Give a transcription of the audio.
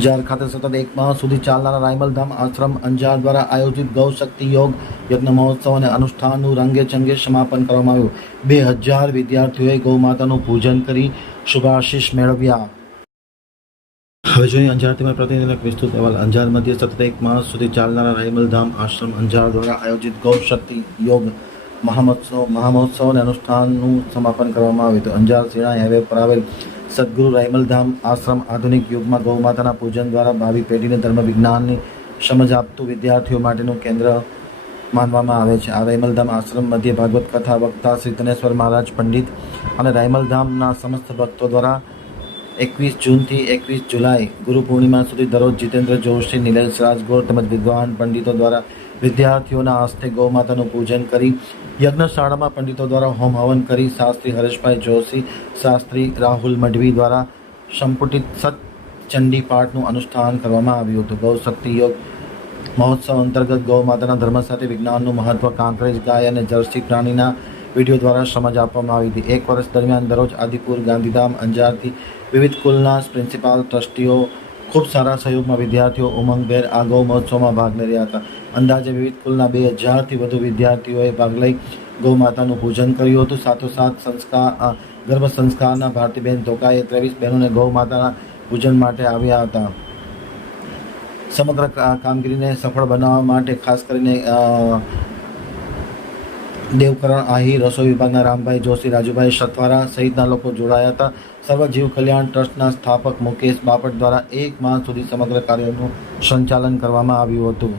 અંજાર ખાતે સતત એક માસ સુધી ચાલનારા રાયમલધામ આશ્રમ અંજાર દ્વારા આયોજિત ગૌશક્તિ યોગ યજ્ઞ મહોત્સવ અને અનુષ્ઠાનનું રંગે ચંગે સમાપન કરવામાં આવ્યું. 2000 વિદ્યાર્થીઓએ ગૌમાતાનું પૂજન કરી શુભાશીષ મેળવ્યા. હવે જોઈએ અંજારથી પ્રતિનિધિનો એક વિસ્તૃત અહેવાલ. અંજાર મધ્યે સતત એક માસ સુધી ચાલનારા રાયમલધામ આશ્રમ અંજાર દ્વારા આયોજિત ગૌશક્તિ યોગ મહામહોત્સવ અને અનુષ્ઠાનનું સમાપન કરવામાં આવ્યું હતું. અંજાર શિણાઈ હાઈવે પર આવેલ સદગુરુ રાયમલધામ આશ્રમ આધુનિક યુગમાં ગૌમાતાના પૂજન દ્વારા ભાવિ પેઢીને ધર્મ વિજ્ઞાનની સમજ આપતું વિદ્યાર્થીઓ માટેનું કેન્દ્ર માનવામાં આવે છે. આ રાયમલધામ આશ્રમ મધ્ય ભાગવત કથા વક્તા શ્રી ધનેશ્વર મહારાજ પંડિત અને રાયમલધામના સમસ્ત ભક્તો દ્વારા 21 જૂનથી 21 જુલાઈ ગુરુ પૂર્ણિમા સુધી દરરોજ જીતેન્દ્ર જોશી, નિલેશ રાજગોર તેમજ વિદ્વાન પંડિતો દ્વારા વિદ્યાર્થીઓના હસ્તે ગૌમાતાનું પૂજન કરી યજ્ઞશાળામાં પંડિતો દ્વારા હોમ હવન કરી શાસ્ત્રી હરેશભાઈ જોશી, શાસ્ત્રી રાહુલ મઢવી દ્વારા સંપુટિત સતચંડી પાઠનું અનુષ્ઠાન કરવામાં આવ્યું હતું. ગૌશક્તિ યોગ મહોત્સવ અંતર્ગત ગૌમાતાના ધર્મ સાથે વિજ્ઞાનનું મહત્વ, કાંકરેજ ગાય અને જર્સી પ્રાણીના વિડીયો દ્વારા સમજ આપવામાં આવી હતી. એક વર્ષ દરમિયાન દરરોજ આદિપુર, ગાંધીધામ, અંજારથી વિવિધ સ્કૂલના પ્રિન્સિપાલ, ટ્રસ્ટીઓ ખૂબ સારા સહયોગમાં વિદ્યાર્થીઓ ઉમંગભેર આ ગૌ મહોત્સવમાં ભાગ લઈ રહ્યા હતા. અંદાજે વિવિધ સ્કૂલના 2000થી વધુ વિદ્યાર્થીઓએ ભાગ લઈ ગૌમાતાનું પૂજન કર્યું હતું. સાથોસાથ ગર્ભ સંસ્કારના ભારતીબેન ધોકાએ 23 બહેનોને ગૌમાતાના પૂજન માટે આવ્યા હતા. સમગ્ર કામગીરીને સફળ બનાવવા માટે ખાસ કરીને દેવકરણ આહિર, રસોઈ વિભાગના રામભાઈ જોશી, રાજુભાઈ સતવારા સહિતના લોકો જોડાયા હતા. સર્વ જીવ કલ્યાણ ટ્રસ્ટના સ્થાપક મુકેશ બાપટ દ્વારા એક માસ સુધી સમગ્ર કાર્યનું સંચાલન કરવામાં આવ્યું હતું.